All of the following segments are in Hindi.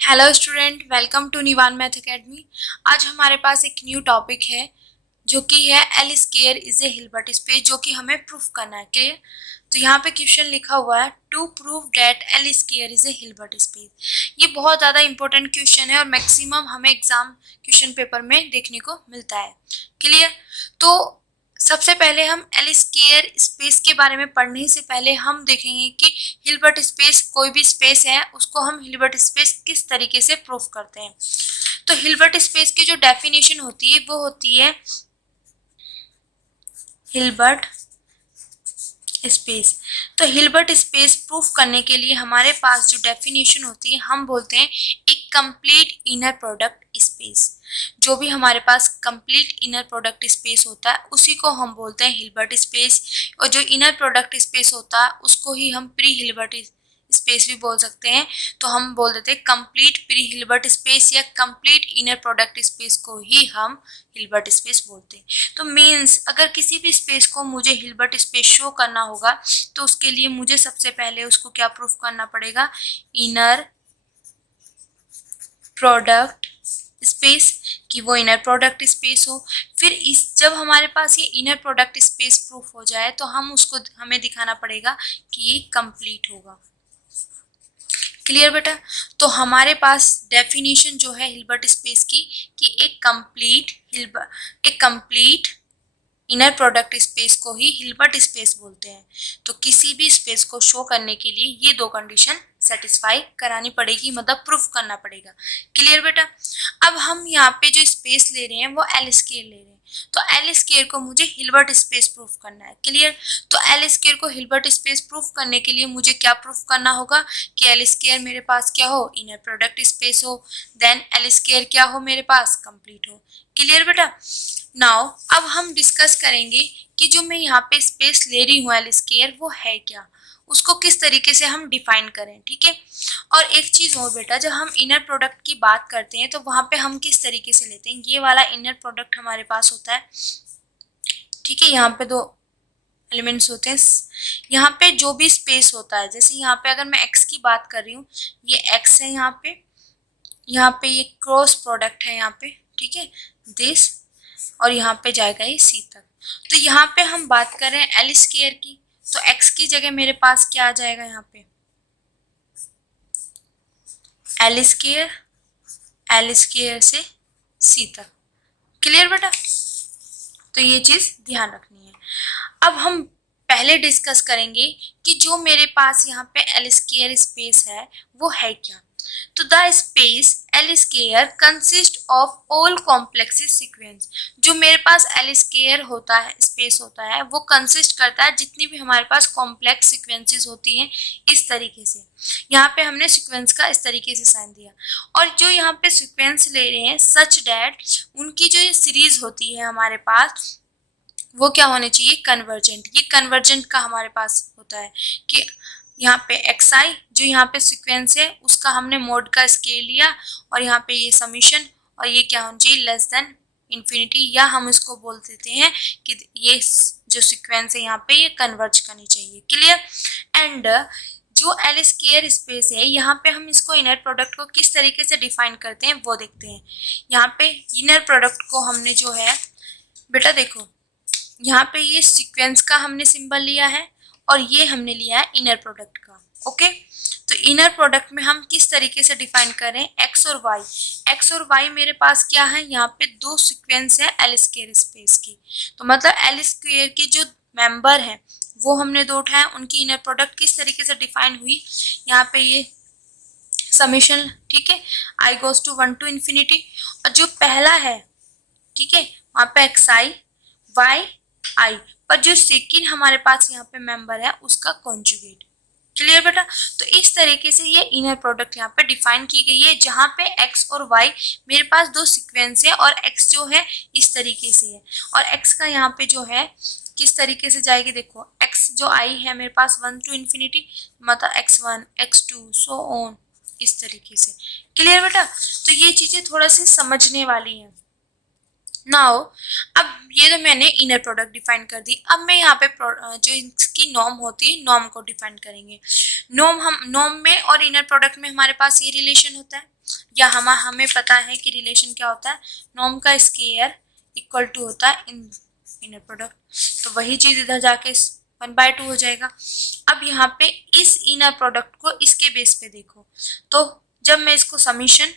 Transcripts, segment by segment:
Hello student, welcome to Nivan math academy. आज हमारे पास एक न्यू टॉपिक है जो कि है L square is a Hilbert space, जो कि हमें प्रूफ करना है। क्लियर? तो यहाँ पे क्वेश्चन लिखा हुआ है to prove that L square is a Hilbert space. ये बहुत ज़्यादा इंपॉर्टेंट क्वेश्चन है और मैक्सिमम हमें एग्जाम क्वेश्चन पेपर में देखने को मिलता है। क्लियर? तो सबसे पहले हम एल स्क्वायर स्पेस के बारे में पढ़ने से पहले हम देखेंगे कि हिल्बर्ट स्पेस कोई भी स्पेस है उसको हम हिल्बर्ट स्पेस किस तरीके से प्रूफ करते हैं। तो हिल्बर्ट स्पेस की जो डेफिनेशन होती है वो होती है हिल्बर्ट स्पेस। तो हिल्बर्ट स्पेस प्रूफ करने के लिए हमारे पास जो डेफिनेशन होती है हम बोलते हैं एक कंप्लीट इनर प्रोडक्ट स्पेस। जो भी हमारे पास कंप्लीट इनर प्रोडक्ट स्पेस होता है उसी को हम बोलते हैं हिल्बर्ट स्पेस, और जो इनर प्रोडक्ट स्पेस होता है उसको ही हम प्री हिल्बर्ट स्पेस भी बोल सकते हैं। तो हम बोल देते हैं कंप्लीट प्री हिल्बर्ट स्पेस या कंप्लीट इनर प्रोडक्ट स्पेस को ही हम हिल्बर्ट स्पेस बोलते हैं। तो मीन्स अगर किसी भी स्पेस को मुझे हिल्बर्ट स्पेस शो करना होगा तो उसके लिए मुझे सबसे पहले उसको क्या प्रूफ करना पड़ेगा, इनर प्रोडक्ट स्पेस, कि वो इनर प्रोडक्ट स्पेस हो। फिर इस जब हमारे पास ये इनर प्रोडक्ट स्पेस प्रूफ हो जाए तो हमें दिखाना पड़ेगा कि ये कंप्लीट होगा। क्लियर बेटा? तो हमारे पास डेफिनेशन जो है हिल्बर्ट स्पेस की कि एक कंप्लीट इनर प्रोडक्ट स्पेस को ही हिल्बर्ट स्पेस बोलते हैं। तो किसी भी स्पेस को शो करने के लिए ये दो कंडीशन सेटिस्फाई करानी पड़ेगी, मतलब प्रूफ करना पड़ेगा। क्लियर बेटा? अब हम यहाँ पे जो स्पेस ले रहे हैं वो एल स्क्वायर ले रहे हैं, तो एल स्क्वायर को मुझे हिल्बर्ट स्पेस प्रूफ करना है। क्लियर? तो एल स्क्वायर को हिल्बर्ट स्पेस प्रूफ करने के लिए मुझे क्या प्रूफ करना होगा कि एल स्क्वायर मेरे पास क्या हो, इनर प्रोडक्ट स्पेस हो, देन एल स्क्वायर क्या हो मेरे पास, कंप्लीट हो। क्लियर बेटा? नाउ अब हम डिस्कस करेंगे कि जो मैं यहाँ पे स्पेस ले रही हूँ एल स्क्वायर वो है क्या, उसको किस तरीके से हम डिफाइन करें। ठीक है? और एक चीज और बेटा, जब हम इनर प्रोडक्ट की बात करते हैं तो वहां पे हम किस तरीके से लेते हैं, ये वाला इनर प्रोडक्ट हमारे पास होता है। ठीक है? यहाँ पे दो एलिमेंट्स होते हैं। यहाँ पे जो भी स्पेस होता है, जैसे यहाँ पे अगर मैं एक्स की बात कर रही हूँ, ये एक्स है यहाँ पे ये क्रॉस प्रोडक्ट है यहाँ पे, ठीक है, दिस, और यहाँ पे जाएगा ये सी तक। तो यहाँ पे हम बात कर रहे हैं एल स्क्वायर की, तो एक्स की जगह मेरे पास क्या आ जाएगा, यहाँ पे एल स्क्वायर से सी तक। क्लियर बेटा? तो ये चीज ध्यान रखनी है। अब हम पहले डिस्कस करेंगे कि जो मेरे पास यहाँ पे एल स्क्वायर स्पेस है वो है क्या। तो the space L square consist of all complexes sequence. जो मेरे पास एल स्क्वायर होता है, स्पेस होता है, वो कंसिस्ट करता है जितनी भी हमारे पास कॉम्प्लेक्स सीक्वेंसेस होती हैं, इस तरीके से। यहाँ पे हमने सीक्वेंस का इस तरीके से साइन दिया, और जो यहाँ पे सीक्वेंस ले रहे हैं सच डैट उनकी जो ये सीरीज होती है हमारे पास वो क्या होने चाहिए, कन्वर्जेंट। ये कन्वर्जेंट का हमारे पास होता है कि यहाँ पे एक्स आई जो यहाँ पे सीक्वेंस है उसका हमने मोड का स्केल लिया, और यहाँ पे ये समीशन, और ये क्या होना चाहिए, लेस देन इन्फिनिटी, या हम इसको बोल देते हैं कि ये जो सीक्वेंस है यहाँ पे ये कन्वर्ज करनी चाहिए। क्लियर? एंड जो एल स्क्वायर स्पेस है यहाँ पे हम इसको इनर प्रोडक्ट को किस तरीके से डिफाइन करते हैं वो देखते हैं। यहाँ पे इनर प्रोडक्ट को हमने जो है, बेटा देखो, यहाँ पे ये सीक्वेंस का हमने सिंबल लिया है और ये हमने लिया है इनर प्रोडक्ट का। ओके? तो इनर प्रोडक्ट में हम किस तरीके से डिफाइन करें, एक्स और वाई। एक्स और वाई मेरे पास क्या है, यहाँ पे दो सीक्वेंस है एल स्क्वायर स्पेस की। तो मतलब एल स्क्वायर की जो मेंबर है वो हमने दो उठाए, उनकी इनर प्रोडक्ट किस तरीके से डिफाइन हुई, यहाँ पे ये समेशन, ठीक है, आई गोज टू 1 to infinity, और जो पहला है, ठीक है, वहां पे एक्स आई वाई आई, पर जो सेकेंड हमारे पास यहाँ पे मेंबर है उसका कॉन्जुगेट। क्लियर बेटा? तो इस तरीके से ये इनर प्रोडक्ट यहाँ पे डिफाइन की गई है, जहां पे एक्स और वाई मेरे पास दो सीक्वेंस है, और एक्स जो है इस तरीके से है, और एक्स का यहाँ पे जो है किस तरीके से जाएगी, देखो एक्स जो आई है मेरे पास 1 to infinity, मतलब x1 x2 सो ऑन, इस तरीके से। क्लियर बेटा? तो ये चीजें थोड़ा सी समझने वाली हैं। नाउ अब ये तो मैंने इनर प्रोडक्ट डिफाइन कर दी। अब मैं यहाँ पे जो इसकी नॉर्म होती है नॉर्म को डिफाइन करेंगे। नॉर्म में और इनर प्रोडक्ट में हमारे पास ये रिलेशन होता है, या हमें पता है कि रिलेशन क्या होता है, नॉर्म का स्क्वायर इक्वल टू होता है इनर प्रोडक्ट। तो वही चीज इधर जाके 1/2 हो जाएगा। अब यहाँ पे इस इनर प्रोडक्ट को इसके बेस पे देखो, तो जब मैं इसको समीशन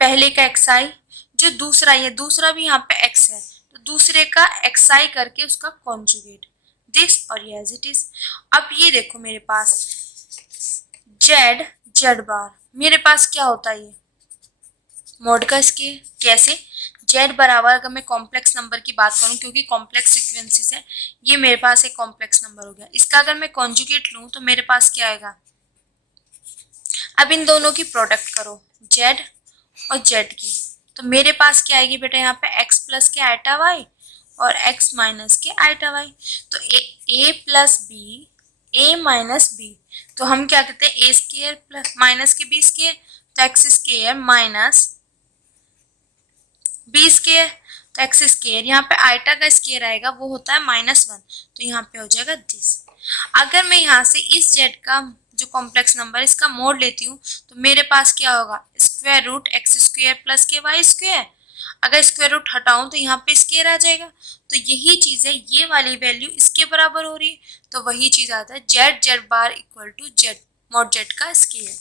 पहले का xi, जो दूसरा ये दूसरा भी यहाँ पे x है, तो दूसरे का xi करके उसका कॉन्जुगेट दिस और ये एज इट इज। अब ये देखो मेरे पास z बार, मेरे पास क्या होता है, ये मॉड का स्केयर। कैसे, z बराबर, अगर मैं कॉम्प्लेक्स नंबर की बात करूं क्योंकि कॉम्प्लेक्स सीक्वेंसेस है, ये मेरे पास एक कॉम्प्लेक्स नंबर हो गया, इसका अगर मैं कॉन्जुगेट लूं तो मेरे पास क्या आएगा। अब इन दोनों की प्रोडक्ट करो, z और z की, तो मेरे पास क्या आएगी बेटा, यहाँ पे x plus K iota y और x minus K iota y। तो a plus B, a minus B, तो हम क्या कहते हैं, a square plus minus K b square, तो x square minus B square, तो एक्स स्केयर, यहाँ पे आइटा का स्केयर आएगा वो होता है -1, तो यहाँ पे हो जाएगा दिस। अगर मैं यहाँ से इस जेड का जो कॉम्प्लेक्स नंबर इसका मोड लेती हूँ तो मेरे पास क्या होगा, square root X square plus K Y square. अगर स्क्वायर रूट हटाऊं तो यहाँ पे स्केयर आ जाएगा, तो यही चीज है, ये वाली वैल्यू इसके बराबर हो रही है, तो वही चीज आता है Z bar equal to Z mod Z का स्केयर।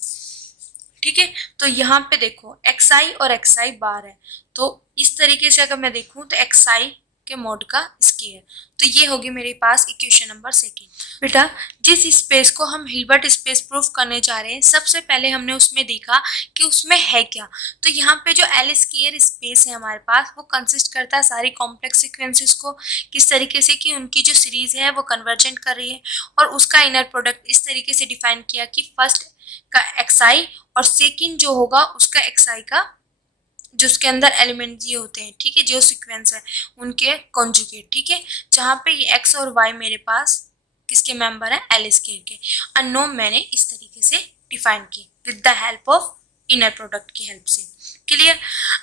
ठीक है, तो यहाँ पे देखो xi और xi बार है, तो इस तरीके से अगर मैं देखूं तो xi के मॉड का स्केयर, तो ये होगी मेरे पास इक्वेशन नंबर 2। बेटा जिस स्पेस को हम हिल्बर्ट स्पेस प्रूफ करने जा रहे हैं, सबसे पहले हमने उसमें देखा कि उसमें है क्या। तो यहाँ पे जो एल स्केयर स्पेस है हमारे पास, वो कंसिस्ट करता है सारी कॉम्प्लेक्स सीक्वेंसेस को किस तरीके से कि उनकी जो सीरीज है वो कन्वर्जेंट कर रही है, और उसका इनर प्रोडक्ट इस तरीके से डिफाइन किया कि फर्स्ट का xi और सेकंड जो होगा उसका xi का, जो उसके अंदर एलिमेंट ये होते हैं, ठीक है, जो सीक्वेंस है उनके कॉन्जुगेट, ठीक है, जहाँ पे ये x और y मेरे पास किसके मेंबर हैं, एल स्केयर के। अननोन मैंने इस तरीके से डिफाइन की with the help of inner product की हेल्प से। क्लियर।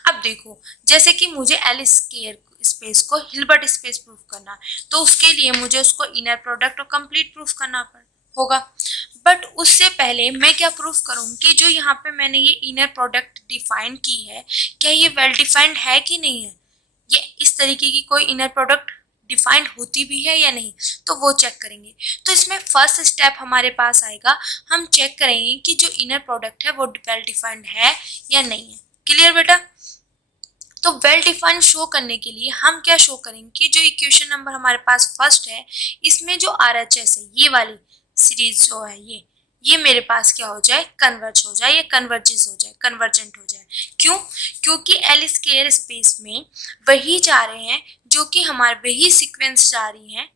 अब देखो जैसे कि मुझे एल स्केयर स्पेस को हिल्बर्ट स्पेस प्रूफ करना, तो उसके लिए मुझे उसको इनर प्रोडक्ट और कंप्लीट प्रूफ करना होगा। बट उससे पहले मैं क्या प्रूफ करूँ कि जो यहाँ पे मैंने ये इनर प्रोडक्ट डिफाइन की है, क्या ये वेल डिफाइंड है कि नहीं है, ये इस तरीके की कोई इनर प्रोडक्ट डिफाइंड होती भी है या नहीं, तो वो चेक करेंगे। तो इसमें फर्स्ट स्टेप हमारे पास आएगा, हम चेक करेंगे कि जो इनर प्रोडक्ट है वो वेल डिफाइंड है या नहीं है। क्लियर बेटा। तो वेल डिफाइंड शो करने के लिए हम क्या शो करेंगे कि जो इक्वेशन नंबर हमारे पास फर्स्ट है, इसमें जो RHS है, ये वाली सीरीज जो है ये मेरे पास क्या हो जाए, कन्वर्ज हो जाए, या कन्वर्जेस हो जाए, कन्वर्जेंट हो जाए। क्यों, क्योंकि एल स्केयर स्पेस में वही जा रहे हैं जो कि हमारे वही सीक्वेंस जा रही हैं,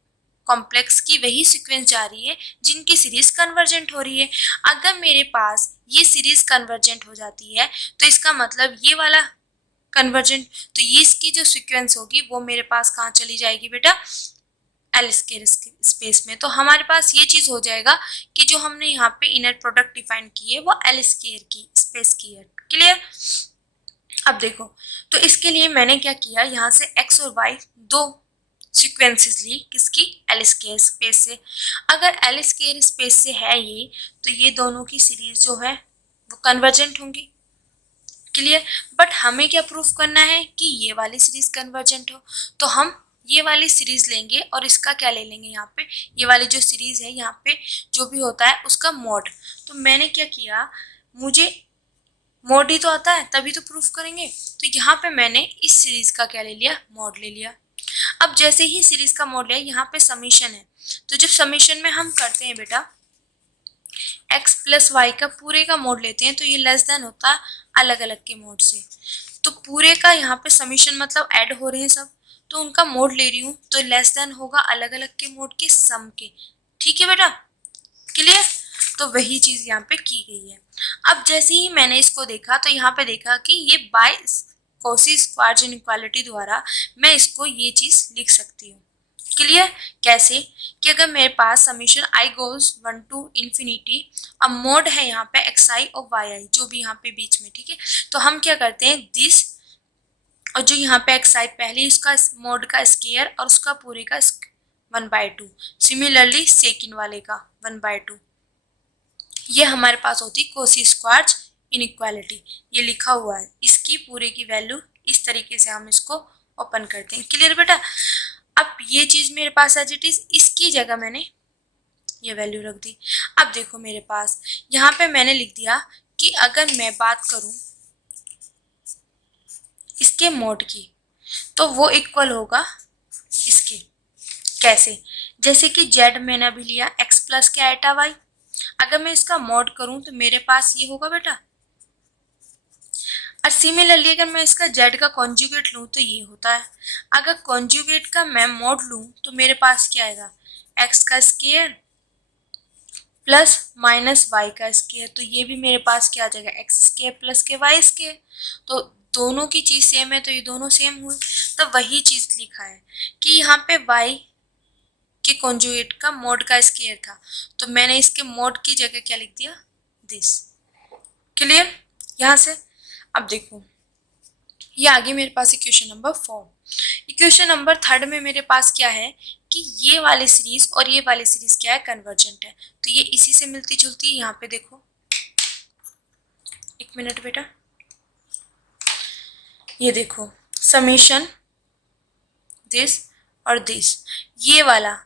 कॉम्प्लेक्स की वही सीक्वेंस जा रही है जिनकी सीरीज कन्वर्जेंट हो रही है। अगर मेरे पास ये सीरीज कन्वर्जेंट हो जाती है तो इसका मतलब ये वाला कन्वर्जेंट, तो ये इसकी जो सीक्वेंस होगी वो मेरे पास कहाँ चली जाएगी बेटा, एल स्केयर स्पेस में। तो हमारे पास ये चीज हो जाएगा कि जो हमने यहाँ पे इनर प्रोडक्ट डिफाइन की है वो एल स्केयर की स्पेस की है। क्लियर। अब देखो, तो इसके लिए मैंने क्या किया, यहाँ से x और y दो सीक्वेंसेस ली, किसकी, एल स्केयर स्पेस से। अगर एल स्केयर स्पेस से है ये, तो ये दोनों की सीरीज जो है वो कन्वर्जेंट होंगी। क्लियर। बट हमें क्या प्रूफ करना है कि ये वाली सीरीज कन्वर्जेंट हो, तो हम ये वाली सीरीज लेंगे और इसका क्या ले लेंगे, यहाँ पे ये वाली जो सीरीज है यहाँ पे जो भी होता है उसका मॉड। तो मैंने क्या किया, मुझे मॉड ही तो आता है तभी तो प्रूफ करेंगे, तो यहाँ पे मैंने इस सीरीज का क्या ले लिया, मॉड ले लिया। अब जैसे ही सीरीज का मॉड लिया, यहाँ पे समीशन है, तो जब समीशन में हम करते हैं बेटा x प्लस वाई का पूरे का मोड लेते हैं, तो ये लेस देन होता है अलग अलग के मोड से। तो पूरे का यहाँ पे समीशन मतलब ऐड हो रहे हैं सब, तो उनका मोड ले रही हूँ, तो लेस देन होगा अलग अलग के मोड के सम के। ठीक है बेटा। क्लियर। तो वही चीज यहाँ पे की गई है। अब जैसे ही मैंने इसको देखा तो यहाँ पे देखा कि ये बाय कॉची स्क्वार्ज इनइक्वालिटी द्वारा मैं इसको ये चीज लिख सकती हूँ। क्लियर। कैसे कि अगर मेरे पास summation I goes 1 to infinity, अब मोड है यहाँ पे xi और yi जो भी यहाँ पे बीच में, ठीक है, तो हम क्या करते हैं, दिस और जो यहाँ पे xi पहले उसका मोड का स्क्वायर और उसका पूरे का 1/2, सिमिलरली सेकंड वाले का 1/2। ये हमारे पास होती कोसी स्क्वार्ज इनइक्वालिटी, ये लिखा हुआ है, इसकी पूरे की वैल्यू इस तरीके से हम इसको ओपन करते हैं। क्लियर बेटा? अब ये चीज मेरे पास एज इट इज, इसकी जगह मैंने ये वैल्यू रख दी। अब देखो मेरे पास यहाँ पे मैंने लिख दिया कि अगर मैं बात करूं इसके मोड की, तो वो इक्वल होगा इसके। कैसे? जैसे कि z मैंने अभी लिया x प्लस क्या एटा y, अगर मैं इसका मॉड करूं तो मेरे पास ये होगा बेटा। और सिमिलरली अगर मैं इसका z का कॉन्जुगेट लूं तो ये होता है। अगर कॉन्जुगेट का मैं मॉड लूं तो मेरे पास क्या आएगा, x का स्क्वायर प्लस माइनस y का स्क्वायर, तो ये भी मेरे पास क्या आ जाएगा, x स्क्वायर प्लस के y स्क्वायर। तो दोनों की चीज सेम है तो ये दोनों सेम हुए, तो वही चीज लिखा है कि यहाँ पे y के कॉन्जुगेट का मोड का स्क्वायर था, तो मैंने इसके मोड की जगह क्या लिख दिया, दिस। क्लियर यहाँ से? अब देखो ये आगे मेरे पास इक्वेशन नंबर 4। इक्वेशन नंबर 3 में मेरे पास क्या है कि ये वाली सीरीज और ये वाली सीरीज क्या है, कन्वर्जेंट है, तो ये इसी से मिलती जुलती है। यहाँ पे देखो, एक मिनट बेटा, ये देखो समेशन दिस और दिस, ये वाला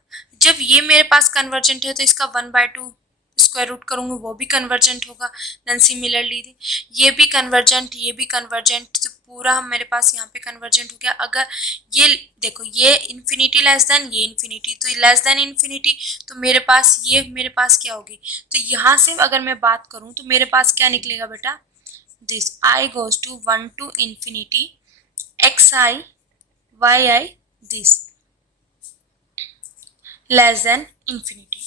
जब ये मेरे पास कन्वर्जेंट है तो इसका 1/2 स्क्वायर रूट करूंगी वो भी कन्वर्जेंट होगा। देन सिमिलरली ये भी कन्वर्जेंट, ये भी कन्वर्जेंट, तो पूरा हम मेरे पास यहाँ पे कन्वर्जेंट हो गया। अगर ये देखो ये इन्फिनिटी लेस देन ये इन्फिनिटी, तो लेस देन इन्फिनिटी, तो मेरे पास ये मेरे पास क्या होगी, तो यहाँ से अगर मैं बात करूँ तो मेरे पास क्या निकलेगा बेटा, this I goes to 1 to infinity xi yi this less then infinity,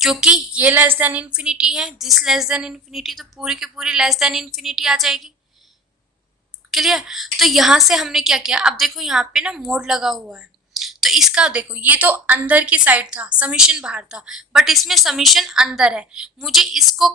क्योंकि ये लेस देन इन्फिनिटी है, दिस लेस देन इन्फिनिटी, तो पूरी की पूरी लेस देन इन्फिनिटी आ जाएगी। क्लियर? तो यहाँ से हमने क्या किया, अब देखो यहाँ पे ना मोड लगा हुआ है, तो इसका देखो ये तो अंदर की साइड था, समीशन बाहर था, बट इसमें समीशन अंदर है, मुझे इसको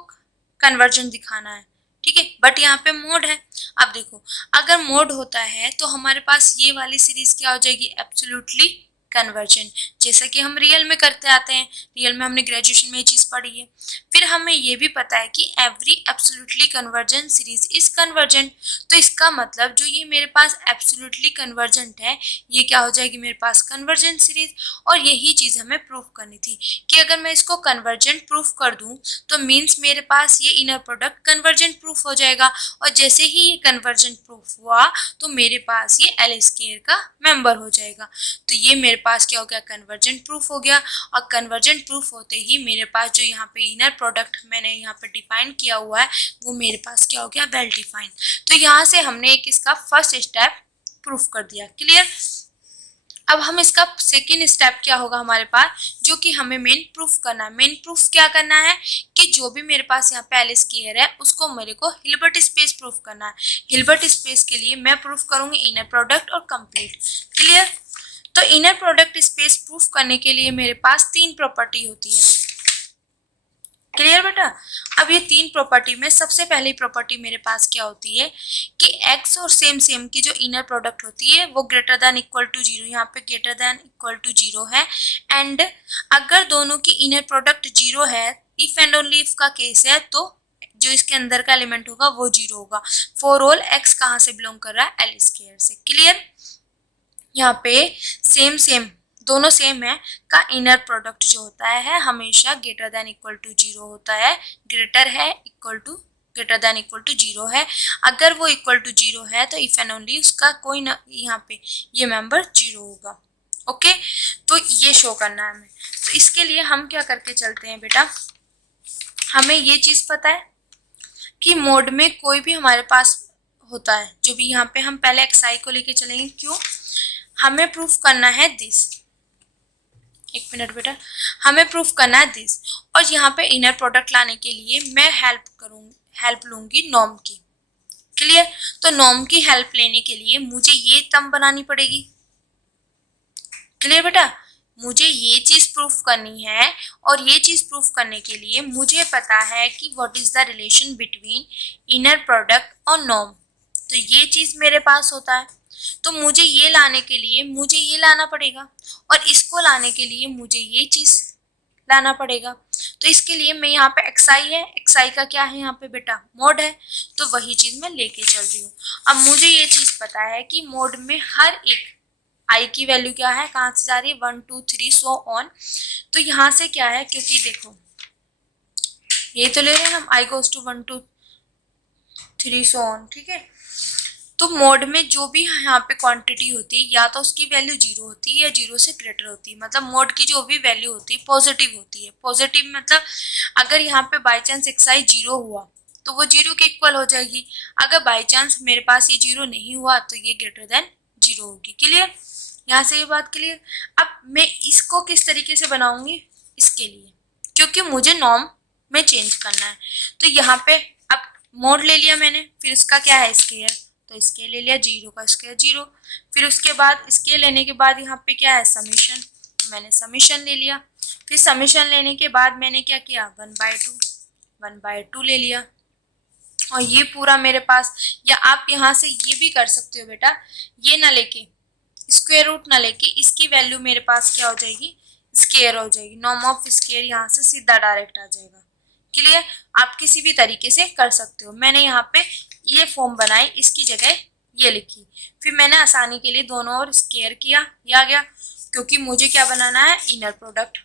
कन्वर्जन दिखाना है, ठीक है, बट यहाँ पे मोड है। अब देखो अगर मोड होता है तो हमारे पास ये वाली सीरीज क्या हो जाएगी, एब्सोल्युटली कन्वर्जन, जैसा कि हम रियल में करते आते हैं, रियल में हमने ग्रेजुएशन में ये चीज पढ़ी है। फिर हमें ये भी पता है कि every absolutely convergent series is convergent, तो इसका मतलब जो ये मेरे पास एब्सोल्युटली कन्वर्जेंट है ये क्या हो जाएगी मेरे पास, कन्वर्जेंट सीरीज। और यही चीज हमें प्रूफ करनी थी कि अगर मैं इसको कन्वर्जेंट प्रूफ कर दूं तो मीन्स मेरे पास ये इनर प्रोडक्ट कन्वर्जेंट प्रूफ हो जाएगा, और जैसे ही ये कन्वर्जेंट प्रूफ हुआ तो मेरे पास ये एल स्क्वायर का मेंबर हो जाएगा। तो ये मेरे पास क्या हो गया, कन्वर्जेंट प्रूफ हो गया। और कन्वर्जेंट प्रूफ होते ही मेरे पास जो यहाँ पे इनर प्रोडक्ट मैंने यहाँ पे डिफाइन किया हुआ है वो मेरे पास क्या हो गया, वेल डिफाइंड। तो यहाँ से हमने एक इसका फर्स्ट स्टेप प्रूफ कर दिया। क्लियर? अब हम इसका सेकेंड स्टेप क्या होगा हमारे पास, जो कि हमें मेन प्रूफ करना है। मेन प्रूफ क्या करना है कि जो भी मेरे पास यहाँ पे एल स्क्वायर है उसको मेरे को हिल्बर्ट स्पेस प्रूफ करना है। हिल्बर्ट स्पेस के लिए मैं प्रूफ करूंगी इनर प्रोडक्ट और कंप्लीट। क्लियर? तो इनर प्रोडक्ट स्पेस प्रूफ करने के लिए मेरे पास 3 प्रॉपर्टी होती है। क्लियर बेटा? अब ये 3 प्रॉपर्टी में सबसे पहली प्रॉपर्टी मेरे पास क्या होती है कि x और सेम सेम की जो इनर प्रोडक्ट होती है वो ग्रेटर देन इक्वल टू 0, यहाँ पे ग्रेटर देन इक्वल टू 0 है। एंड अगर दोनों की इनर प्रोडक्ट 0 है, इफ एंड ओनली इफ का केस है, तो जो इसके अंदर का एलिमेंट होगा वो 0 होगा। फॉर ऑल x कहाँ से बिलोंग कर रहा है, एल स्क्वायर से। क्लियर? यहाँ पे सेम सेम दोनों सेम है का इनर प्रोडक्ट जो होता है हमेशा ग्रेटर देन इक्वल टू 0 होता है। ग्रेटर है equal to greater than equal to 0 है, अगर वो इक्वल टू 0 है तो इफ एंड ओनली उसका कोई ना यहाँ पे ये मेंबर 0 होगा। ओके, तो ये शो करना है हमें। तो इसके लिए हम क्या करके चलते हैं बेटा, हमें ये चीज पता है कि मोड में कोई भी हमारे पास होता है, जो भी यहाँ पे हम पहले xi को लेके चलेंगे, क्यों, हमें प्रूफ करना है दिस। एक मिनट बेटा, हमें प्रूफ करना है दिस, और यहाँ पे इनर प्रोडक्ट लाने के लिए मैं हेल्प लूंगी नॉर्म की। क्लियर? तो नॉर्म की हेल्प लेने के लिए मुझे ये टर्म बनानी पड़ेगी। क्लियर बेटा? मुझे ये चीज प्रूफ करनी है, और ये चीज प्रूफ करने के लिए मुझे पता है कि what is the relation between inner product और नॉर्म। तो ये चीज मेरे पास होता है। तो मुझे ये लाने के लिए मुझे ये लाना पड़ेगा, और इसको लाने के लिए मुझे ये चीज लाना पड़ेगा। तो इसके लिए मैं यहाँ पे xi है, xi का क्या है यहाँ पे बेटा मोड है, तो वही चीज मैं लेके चल रही हूँ। अब मुझे ये चीज पता है कि मोड में हर एक i की वैल्यू क्या है, कहाँ से जा रही है 1 2 3 सो ऑन। तो यहाँ से क्या है, क्योंकि देखो ये तो ले रहे हैं हम i goes to 1 2 3 so on, ठीक है। तो मोड में जो भी यहाँ पे क्वांटिटी होती है या तो उसकी वैल्यू 0 होती है या 0 से ग्रेटर होती है, मतलब मोड की जो भी वैल्यू होती है पॉजिटिव होती है। पॉजिटिव मतलब अगर यहाँ पे बाई चांस xi 0 हुआ तो वो 0 के इक्वल हो जाएगी, अगर बाई चांस मेरे पास ये 0 नहीं हुआ तो ये ग्रेटर देन 0 होगी। क्लियर, यहाँ से ये बात क्लियर। अब मैं इसको किस तरीके से बनाऊंगी, इसके लिए क्योंकि मुझे नॉर्म में चेंज करना है, तो यहाँ पे अब मोड ले लिया मैंने, फिर इसका क्या है स्केयर, तो स्केल ले लिया 0 का स्केयर 0, फिर उसके बाद स्केल लेने के बाद यहाँ पे क्या है समीशन, तो मैंने समीशन ले लिया। फिर समीशन लेने के बाद मैंने क्या किया 1/2 ले लिया, और ये पूरा मेरे पास, या आप यहाँ से ये भी कर सकते हो बेटा, ये ना लेके स्क्वायर रूट ना लेके इसकी वैल्यू मेरे पास क्या हो जाएगी स्केयर हो जाएगी, नॉर्म ऑफ स्केयर यहाँ से सीधा डायरेक्ट आ जाएगा। क्लियर, आप किसी भी तरीके से कर सकते हो। मैंने यहाँ पे ये फॉर्म बनाई, इसकी जगह ये लिखी, फिर मैंने आसानी के लिए दोनों ओर स्केयर किया, ये आ गया, क्योंकि मुझे क्या बनाना है इनर प्रोडक्ट,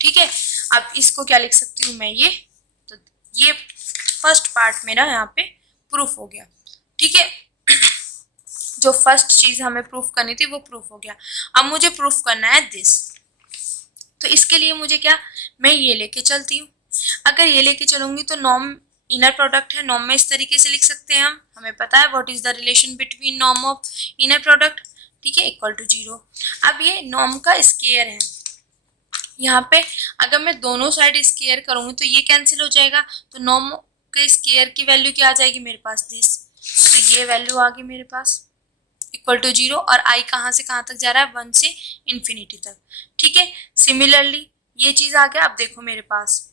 ठीक है। अब इसको क्या लिख सकती हूँ मैं, ये तो ये फर्स्ट पार्ट मेरा यहाँ पे प्रूफ हो गया, ठीक है। जो फर्स्ट चीज हमें प्रूफ करनी थी वो प्रूफ हो गया। अब मुझे प्रूफ करना है दिस, तो इसके लिए मुझे क्या, मैं ये लेके चलती हूँ। अगर ये लेके चलूंगी तो नॉर्म इनर प्रोडक्ट है, नॉर्म में इस तरीके से लिख सकते हैं हम, हमें पता है what is the relation between norm of inner product, ठीक है, इक्वल टू 0। अब ये नॉर्म का स्केयर है, यहाँ पे अगर मैं दोनों साइड स्केयर करूंगी तो ये कैंसिल हो जाएगा, तो नॉर्म के स्केयर की वैल्यू क्या आ जाएगी मेरे पास दिस, तो ये वैल्यू आ गई मेरे पास इक्वल टू 0, और i कहाँ से कहाँ तक जा रहा है 1 से इंफिनिटी तक, ठीक है। सिमिलरली ये चीज आ गया। अब देखो मेरे पास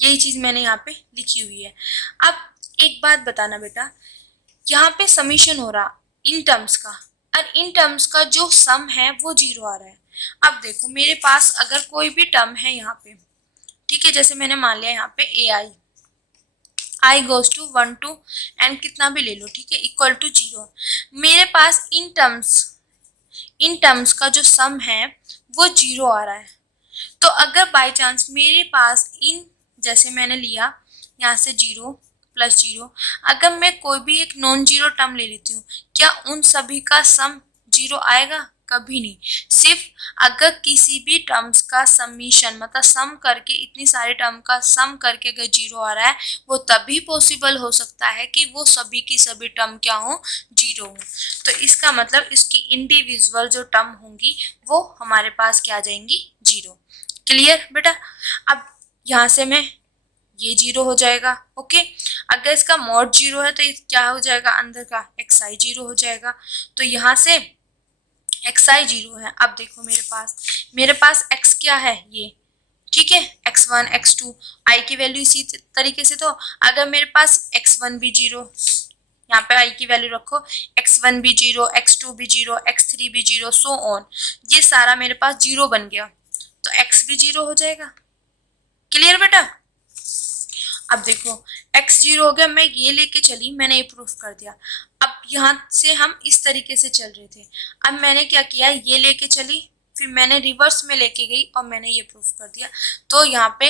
यही चीज मैंने यहाँ पे लिखी हुई है। अब एक बात बताना बेटा, यहाँ पे समीशन हो रहा इन टर्म्स का, और इन टर्म्स का जो सम है वो 0 आ रहा है। अब देखो मेरे पास अगर कोई भी टर्म है यहाँ पे, ठीक है, जैसे मैंने मान लिया यहाँ पे ai goes to 1 two and कितना भी ले लो, ठीक है, इक्वल टू 0। मेरे पास इन टर्म्स का जो सम है वो 0 आ रहा है। तो अगर बाय चांस मेरे पास इन, जैसे मैंने लिया यहाँ से 0 प्लस 0, अगर मैं कोई भी एक नॉन जीरो टर्म ले लेती हूँ, क्या उन सभी का सम 0 आएगा? कभी नहीं। सिर्फ अगर किसी भी टर्म्स का समीशन मतलब सम करके, इतनी सारे टर्म का सम करके अगर 0 आ रहा है, वो तभी पॉसिबल हो सकता है कि वो सभी की सभी टर्म क्या हो 0 हो। तो इसका मतलब इसकी इंडिविजुअल जो टर्म होंगी वो हमारे पास क्या आ जाएंगी 0। क्लियर बेटा? अब यहाँ से मैं ये 0 हो जाएगा, ओके। अगर इसका मॉड 0 है तो ये क्या हो जाएगा, अंदर का xi 0 हो जाएगा। तो यहाँ से xi 0 है। अब देखो मेरे पास x क्या है ये, ठीक है, x1 x2, i की वैल्यू इसी तरीके से। तो अगर मेरे पास x1 भी 0, यहाँ पे i की वैल्यू रखो, x1 भी 0, x2 भी 0, x3 भी 0, सो ऑन, ये सारा मेरे पास 0 बन गया, तो x भी 0 हो जाएगा। क्लियर बेटा? अब देखो x 0 हो गया, मैं ये लेके चली, मैंने ये प्रूफ कर दिया। अब यहाँ से हम इस तरीके से चल रहे थे, अब मैंने क्या किया, ये लेके चली, फिर मैंने रिवर्स में लेके गई और मैंने ये प्रूफ कर दिया। तो यहाँ पे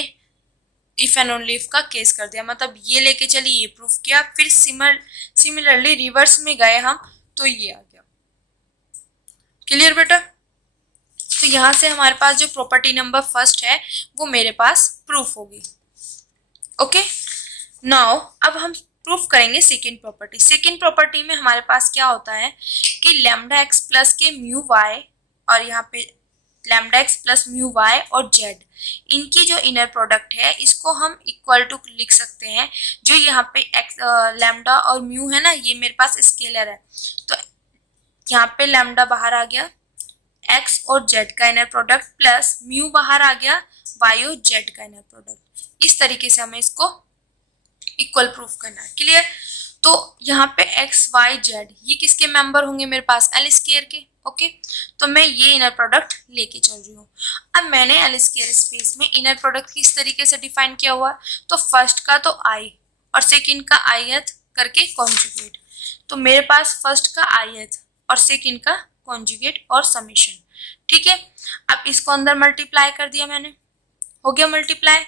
इफ एंड ओनली इफ का केस कर दिया, मतलब ये लेके चली, ये प्रूफ किया, फिर सिमिलरली रिवर्स में गए हम तो ये आ गया। क्लियर बेटा? तो यहाँ से हमारे पास जो प्रॉपर्टी नंबर फर्स्ट है वो मेरे पास प्रूफ होगी। ओके, नाउ अब हम प्रूफ करेंगे सेकेंड प्रॉपर्टी। सेकेंड प्रॉपर्टी में हमारे पास क्या होता है कि lambda X plus K mu Y, और यहाँ पे lambda X plus mu Y और जेड, इनकी जो इनर प्रोडक्ट है इसको हम इक्वल टू लिख सकते हैं। जो यहाँ पे एक्स लैम्डा और म्यू है ना, ये मेरे पास स्केलर है, तो यहाँ पे लैम्डा बाहर आ गया, एक्स और जेड का इनर प्रोडक्ट, प्लस म्यू बाहर आ गया, वाई और जेड का इनर प्रोडक्ट। इस तरीके से हमें इसको इक्वल प्रूफ करना है। क्लियर? तो यहाँ पे एक्स वाई जेड ये किसके मेंबर होंगे मेरे पास, एल स्क्वायर के। ओके, तो मैं ये इनर प्रोडक्ट लेके चल रही हूँ। अब मैंने एल स्क्वायर स्पेस में इनर प्रोडक्ट किस तरीके से डिफाइन किया हुआ है, तो फर्स्ट का तो आई और सेकंड का आईएथ करके कॉन्जुगेट। तो मेरे पास फर्स्ट का आईएथ और सेकंड का कॉन्जुगेट और समीशन। ठीक है, अब इसको अंदर मल्टीप्लाई कर दिया मैंने, हो गया मल्टीप्लाई।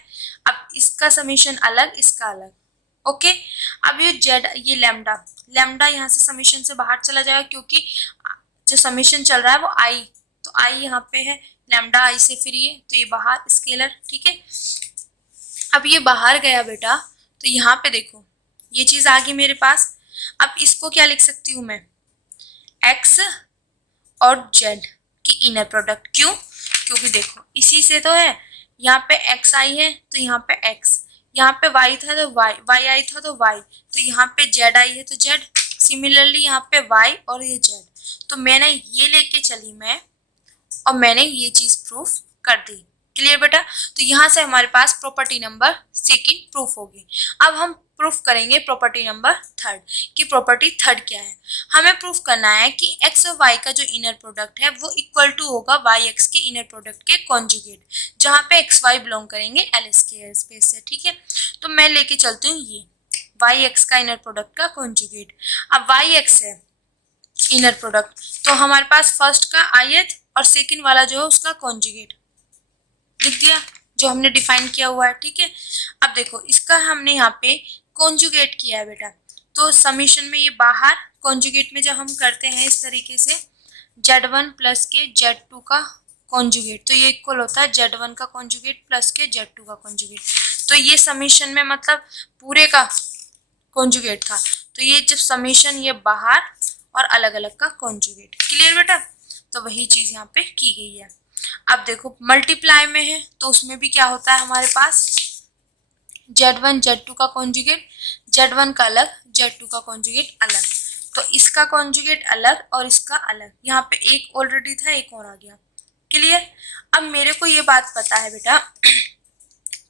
अब इसका समीशन अलग, इसका अलग। ओके, अब ये जेड, ये लैम्डा, लैम्डा यहाँ से समीशन से बाहर चला जाएगा क्योंकि जो समीशन चल रहा है वो आई, तो आई यहाँ पे है, लैम्डा आई से फ्री है, तो ये बाहर स्केलर। ठीक है, अब ये बाहर गया बेटा, तो यहाँ पे देखो ये चीज आ गई मेरे पास। अब इसको क्या लिख सकती हूँ मैं, एक्स और जेड की इनर प्रोडक्ट। क्यों, क्योंकि देखो इसी से तो है, यहाँ पे एक्स आई है तो यहाँ पे एक्स, यहाँ पे वाई था तो वाई, वाई आई था तो वाई, तो यहाँ पे जेड आई है तो जेड, सिमिलरली यहाँ पे वाई और ये जेड। तो मैंने ये लेके चली मैं और मैंने ये चीज प्रूफ कर दी। क्लियर बेटा, तो यहाँ से हमारे पास प्रॉपर्टी नंबर सेकंड प्रूफ होगी। अब हम प्रूफ करेंगे प्रॉपर्टी नंबर थर्ड कि प्रॉपर्टी थर्ड क्या है। हमें प्रूफ करना है कि एक्स और वाई का जो इनर प्रोडक्ट है वो इक्वल टू होगा वाई एक्स के इनर प्रोडक्ट के कॉन्जुगेट, जहाँ पे एक्स वाई बिलोंग करेंगे एल स्क्वायर स्पेस से। ठीक है, तो मैं लेके चलती हूँ ये वाई एक्स का इनर प्रोडक्ट का कॉन्जुगेट। अब वाई एक्स है इनर प्रोडक्ट, तो हमारे पास फर्स्ट का आईएथ और सेकंड वाला जो है उसका कॉन्जुगेट लिख दिया जो हमने डिफाइन किया हुआ है। ठीक है, अब देखो इसका हमने यहाँ पे कॉन्जुगेट किया है बेटा, तो समीशन में ये बाहर, कॉन्जुगेट में जब हम करते हैं इस तरीके से Z1 प्लस के Z2 का कॉन्जुगेट, तो ये इक्वल होता है Z1 का कॉन्जुगेट प्लस के Z2 का कॉन्जुगेट। तो ये समीशन में मतलब पूरे का कॉन्जुगेट था, तो ये जब समीशन ये बाहर और अलग अलग का कॉन्जुगेट। क्लियर बेटा, तो वही चीज यहाँ पे की गई है। अब देखो मल्टीप्लाई में है तो उसमें भी क्या होता है हमारे पास, Z1 Z2 का कॉन्जुगेट, Z1 का अलग, Z2 का कॉन्जुगेट अलग, तो इसका कॉन्जुगेट अलग और इसका अलग। यहाँ पे एक ऑलरेडी था, एक और आ गया। क्लियर, अब मेरे को ये बात पता है बेटा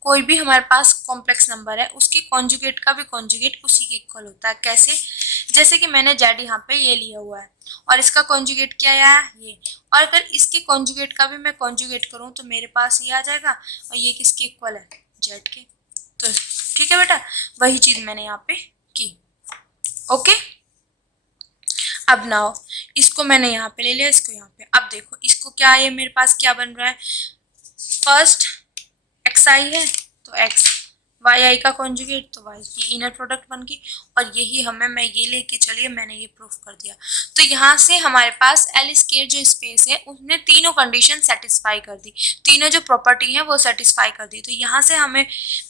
कोई भी हमारे पास कॉम्प्लेक्स नंबर है उसके कॉन्जुगेट का भी कॉन्जुगेट उसी के इक्वल होता है। कैसे, जैसे कि मैंने जेड यहाँ पे ये लिया हुआ है और इसका कॉन्जुगेट क्या आया ये, और अगर इसके कॉन्जुगेट का भी मैं कॉन्जुगेट करूँ तो मेरे पास ये आ जाएगा, और ये किसके इक्वल है, जेड के। तो ठीक है बेटा, वही चीज मैंने यहाँ पे की। ओके, अब नाउ इसको मैंने यहाँ पे ले लिया, इसको यहाँ पे। अब देखो इसको क्या है, मेरे पास क्या बन रहा है, फर्स्ट एक्स आई है तो एक्स, वाई आई का कॉन्जुगेट तो वाई की इनर प्रोडक्ट बन गई, और यही हमें, मैं ये लेके चलिए मैंने ये प्रूफ कर दिया। तो यहाँ से हमारे पास एल स्क्वायर जो स्पेस है उसने तीनों कंडीशन सेटिस्फाई कर दी, तीनों जो प्रॉपर्टी है वो सेटिस्फाई कर दी। तो यहाँ से हमें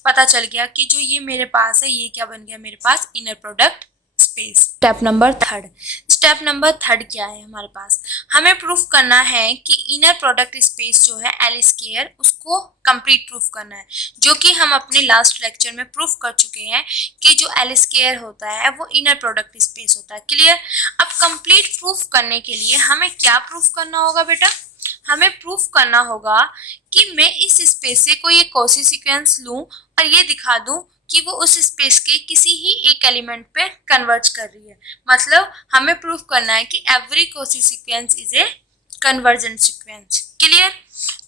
पता चल गया कि जो ये मेरे पास है ये क्या बन गया मेरे पास, inner product space. Step number third, step number third क्या है हमारे पास, हमें प्रूफ करना है कि इनर प्रोडक्ट स्पेस जो है एल स्क्वायर उसको कंप्लीट प्रूफ करना है, जो कि हम अपने लास्ट लेक्चर में प्रूफ कर चुके हैं कि जो एल स्क्वायर होता है वो इनर प्रोडक्ट स्पेस होता है। क्लियर, अब कंप्लीट प्रूफ करने के लिए हमें क्या प्रूफ करना होगा बेटा, हमें प्रूफ करना होगा कि मैं इस स्पेस से कोई एक कॉची सीक्वेंस लूं और ये दिखा दूं कि वो उस स्पेस के किसी ही एक एलिमेंट पे कन्वर्ज कर रही है। मतलब हमें प्रूफ करना है कि every Cauchy sequence is a convergent sequence. Clear,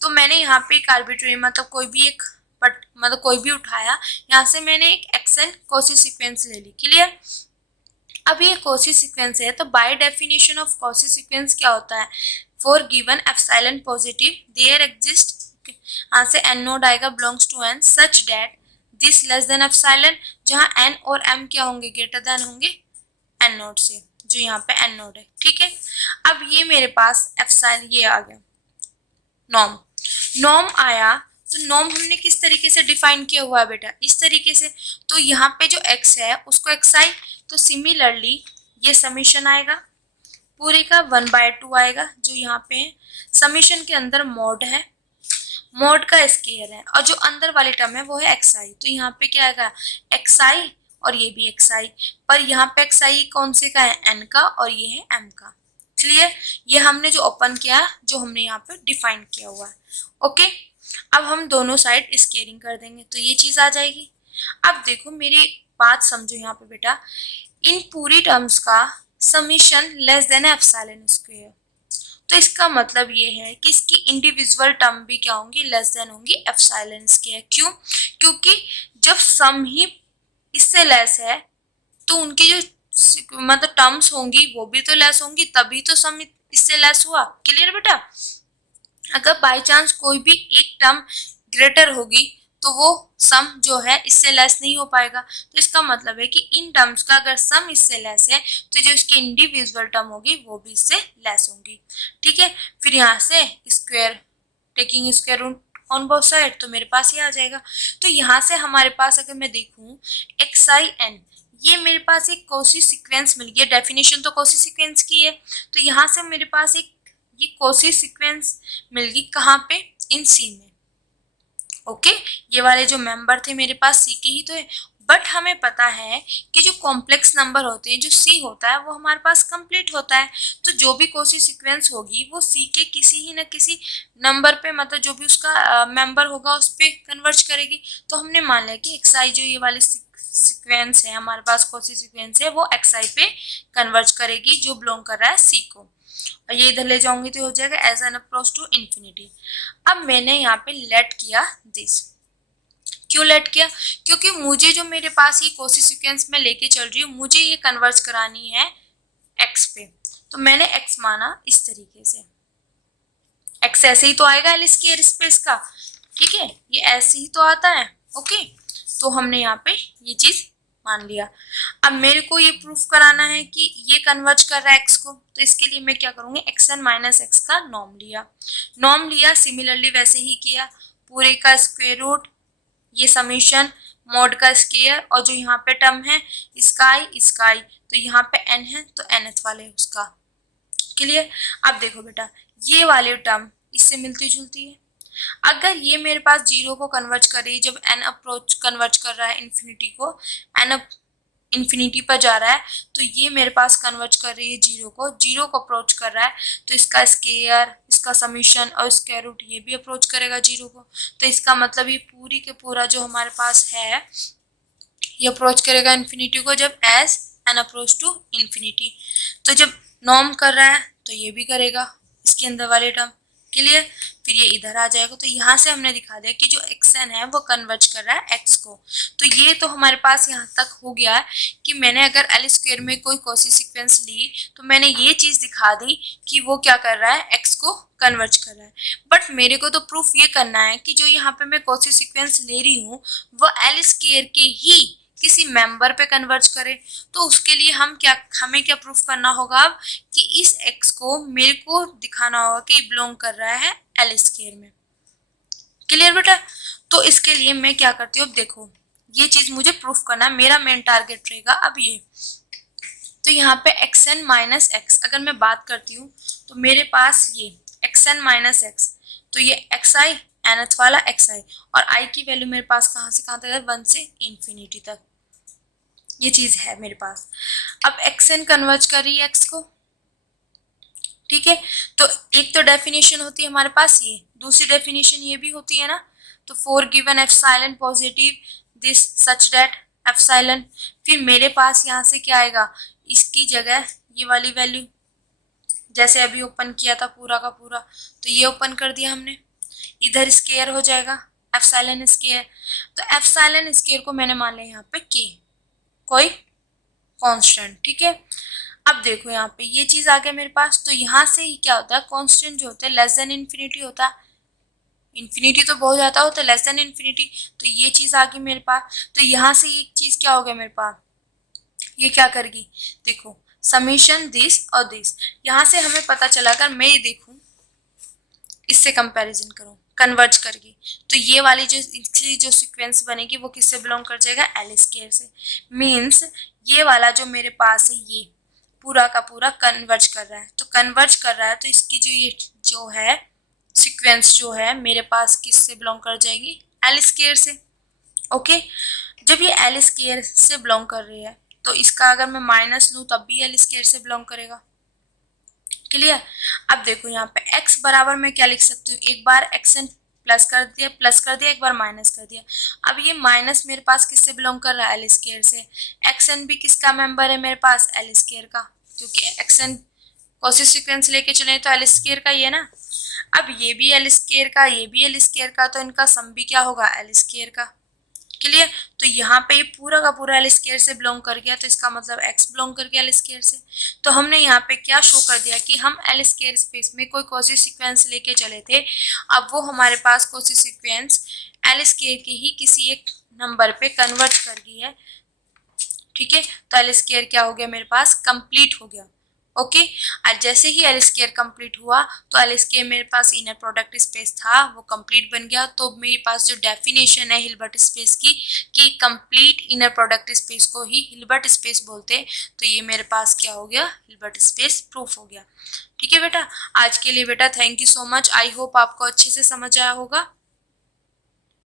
तो मैंने यहाँ पे एक आर्बिट्रेरी मतलब कोई भी एक मतलब कोई भी उठाया, यहाँ से मैंने एक एक्सन कॉची सीक्वेंस ले ली। क्लियर, अब ये कॉची सीक्वेंस है तो by definition of Cauchy sequence क्या होता है, for given epsilon positive there exist, यहाँ से एन नोड आएगा belongs to N such that this less than epsilon, जहाँ एन और एम क्या होंगे, ग्रेटर देन होंगे एन नोड से, जो यहाँ पे एन नोड है। ठीक है, अब ये मेरे पास एप्सिलॉन ये आ गया, नॉर्म, नॉर्म आया तो नॉर्म हमने किस तरीके से डिफाइन किया हुआ है बेटा, इस तरीके से। तो यहाँ पे जो x है उसको xi, तो सिमिलरली ये समीशन आएगा पूरे का 1/2 आएगा, जो यहाँ पे है समीशन के अंदर मोड है, मोड का स्केयर है, और जो अंदर वाली टर्म है वो है xi, तो यहाँ पे क्या आएगा xi और ये भी xi, पर यहाँ पे xi कौन से का है, n का, और ये है m का। क्लियर, ये हमने जो ओपन किया, जो हमने यहाँ पे डिफाइन किया हुआ है। ओके, अब हम दोनों साइड स्केयरिंग कर देंगे तो ये चीज आ जाएगी। अब देखो मेरे बात समझो यहाँ पे बेटा, इन पूरी टर्म्स का summation less than epsilon square. तो इसका मतलब ये है कि इसकी इंडिविजुअल टर्म भी क्या होंगी, लेस देन होंगी एप्सिलॉन स्क्वायर। क्यों? क्योंकि जब सम ही इससे लेस है तो उनकी जो मतलब टर्म्स होंगी वो भी तो लेस होंगी, तभी तो सम इससे लेस हुआ। क्लियर बेटा? अगर बाय चांस कोई भी एक टर्म ग्रेटर होगी तो वो सम जो है इससे लेस नहीं हो पाएगा। तो इसका मतलब है कि इन टर्म्स का अगर सम इससे लेस है तो जो इसकी इंडिविजुअल टर्म होगी वो भी इससे लेस होंगी। ठीक है, फिर यहाँ से square, taking square root on both side, तो मेरे पास ये आ जाएगा। तो यहाँ से हमारे पास अगर मैं देखूं एक्स आई एन, ये मेरे पास एक कॉची सीक्वेंस मिल गया। डेफिनेशन तो कॉची सीक्वेंस की है, तो यहाँ से मेरे पास एक ये कॉची सीक्वेंस मिल गई। कहाँ पे? इन सी में। ओके, ये वाले जो मेंबर थे मेरे पास सी के ही तो है, बट हमें पता है कि जो कॉम्प्लेक्स नंबर होते हैं, जो सी होता है वो हमारे पास कंप्लीट होता है। तो जो भी कॉची सीक्वेंस होगी वो सी के किसी ही न किसी नंबर पे, मतलब जो भी उसका मेंबर होगा उस पर कन्वर्ज करेगी। तो हमने मान लिया कि एक्स आई जो ये वाली सीक्वेंस है हमारे पास, कॉची सीक्वेंस है, वो एक्स आई पे कन्वर्ज करेगी जो बिलोंग कर रहा है सी को। और ये इधर ले जाऊंगी तो हो जाएगा as N approach to infinity. अब मैंने यहाँ पे लेट किया दिस। क्यों लेट किया? क्योंकि मुझे जो मेरे पास ये कॉची सीक्वेंस में लेके चल रही हूँ, मुझे ये कन्वर्ज करानी है एक्स पे। तो मैंने एक्स माना इस तरीके से। एक्स ऐसे ही तो आएगा एल स्क्वायर स्पेस का, ठीक है, ये ऐसे ही तो आता है। ओके, तो हमने यहाँ पे ये चीज मान लिया। अब मेरे को ये प्रूफ कराना है कि ये कन्वर्ज कर रहा है एक्स को, तो इसके लिए मैं क्या करूंगी, एक्स एन माइनस एक्स का नॉर्म लिया। सिमिलरली वैसे ही किया, पूरे का स्क्वायर रूट, ये समीशन, मॉड का स्क्वायर, और जो यहाँ पे टर्म है इसका आई, तो यहाँ पे एन है तो एनथ वाले उसका। क्लियर? अब देखो बेटा, ये वाली टर्म इससे मिलती जुलती है। अगर ये मेरे पास जीरो को कन्वर्ज कर रही है, जब एन अप्रोच कन्वर्ज कर रहा है इन्फिनिटी को, एन इन्फिनिटी पर जा रहा है, तो ये मेरे पास कन्वर्ज कर रही है जीरो को अप्रोच कर रहा है, तो इसका स्क्वायर, इसका समीशन और स्क्वायर रूट ये भी अप्रोच करेगा जीरो को। तो इसका मतलब ये पूरी के पूरा जो हमारे पास है ये अप्रोच करेगा इन्फिनिटी को जब as N approach to infinity. तो जब नॉर्म कर रहा है तो ये भी करेगा इसके अंदर वाले टर्म। क्लियर? फिर ये इधर आ जाएगा। तो यहाँ से हमने दिखा दिया कि जो एक्स एन है वो कन्वर्ज कर रहा है एक्स को। तो ये तो हमारे पास यहाँ तक हो गया है कि मैंने अगर एल स्क्वायर में कोई कॉची सीक्वेंस ली तो मैंने ये चीज दिखा दी कि वो क्या कर रहा है, एक्स को कन्वर्ज कर रहा है। बट मेरे को तो प्रूफ ये करना है कि जो यहाँ पे मैं कॉची सीक्वेंस ले रही हूँ वो एल स्क्वायर के ही किसी मेंबर पे कन्वर्ज करे। तो उसके लिए हमें क्या प्रूफ करना होगा अब, कि इस एक्स को मेरे को दिखाना होगा कि बिलोंग कर रहा है एल स्क्वायर में। क्लियर बेटा? तो इसके लिए मैं क्या करती हूँ, अब देखो ये चीज मुझे प्रूफ करना है, मेरा मेन टारगेट रहेगा अब ये। तो यहाँ पे एक्स एन माइनस एक्स अगर मैं बात करती हूँ तो मेरे पास ये एक्स एन माइनस एक्स, तो ये एक्स आई एनथ वाला एक्स आई, और आई की वैल्यू मेरे पास कहाँ से कहाँ तक है, 1 से इन्फिनिटी तक ये चीज है मेरे पास। अब एक्स एन कन्वर्ज कर रही है एक्स को, ठीक है। तो एक तो डेफिनेशन होती है हमारे पास ये, दूसरी डेफिनेशन ये भी होती है ना। तो for given epsilon positive this such that epsilon, फिर मेरे पास यहाँ से क्या आएगा, इसकी जगह ये वाली वैल्यू, जैसे अभी ओपन किया था पूरा का पूरा, तो ये ओपन कर दिया हमने, इधर स्क्वायर हो जाएगा एप्सिलॉन स्क्वायर। तो एप्सिलॉन स्क्वायर को मैंने मान लिया यहाँ पे के, कोई कांस्टेंट, ठीक है। अब देखो यहाँ पे ये चीज आ गया मेरे पास। तो यहाँ से ही क्या होता है, कांस्टेंट जो होता है लेस देन इन्फिनिटी होता है, इन्फिनिटी तो बहुत ज्यादा होता है, लेस देन इन्फिनिटी। तो ये चीज आ गई मेरे पास। तो यहाँ से एक चीज क्या हो गया मेरे पास, ये क्या करेगी, देखो समीशन दिस और दिस। यहाँ से हमें पता चला, अगर मैं ये देखूं इससे कंपैरिजन करूं कन्वर्ज करके, तो ये वाली जो सीक्वेंस बनेगी वो किससे बिलोंग कर जाएगा, एल स्क्वायर से। मीन्स ये वाला जो मेरे पास है ये पूरा का पूरा कन्वर्ज कर रहा है। तो कन्वर्ज कर रहा है तो इसकी ये जो है सीक्वेंस जो है मेरे पास किससे बिलोंग कर जाएगी, एल स्क्वायर से। ओके, जब ये एल स्क्वायर से बिलोंग कर रही है तो इसका अगर मैं माइनस लूँ तब भी एल स्क्वायर से बिलोंग करेगा। क्लियर? अब देखो यहाँ पे x बराबर मैं क्या लिख सकती हूँ, एक बार एक्स एन प्लस कर दिया, एक बार माइनस कर दिया। अब ये माइनस मेरे पास किससे बिलोंग कर रहा है, एल स्क्वायर से। एक्स एन भी किसका मेंबर है मेरे पास, एल स्क्वायर का, क्योंकि एक्स एन कॉसी सीक्वेंस लेके चले तो एल स्क्वायर का ही है ना। अब ये भी एल स्क्वायर का, ये भी एल स्क्वायर का, तो इनका सम भी क्या होगा, एल स्क्वायर का। क्लियर। तो यहाँ पे ये पूरा का पूरा एल स्क्वायर से बिलोंग कर गया, तो इसका मतलब एक्स बिलोंग कर गया एल स्क्वायर से। तो हमने यहाँ पे क्या शो कर दिया कि हम एल स्क्वायर स्पेस में कोई कॉसी सीक्वेंस लेके चले थे, अब वो हमारे पास कॉसी सीक्वेंस एल स्क्वायर के ही किसी एक नंबर पे कन्वर्ट कर गई है। ठीक है, तो एल स्क्वायर क्या हो गया मेरे पास, कंप्लीट हो गया। ओके। और जैसे ही एल स्क्वायर कंप्लीट हुआ तो एल स्क्वायर मेरे पास इनर प्रोडक्ट स्पेस था, वो कंप्लीट बन गया। तो मेरे पास जो डेफिनेशन है हिल्बर्ट स्पेस की कि कंप्लीट इनर प्रोडक्ट स्पेस को ही हिल्बर्ट स्पेस बोलते हैं, तो ये मेरे पास क्या हो गया, हिल्बर्ट स्पेस प्रूफ हो गया। ठीक है बेटा, आज के लिए बेटा thank you so much. I hope आपको अच्छे से समझ आया होगा।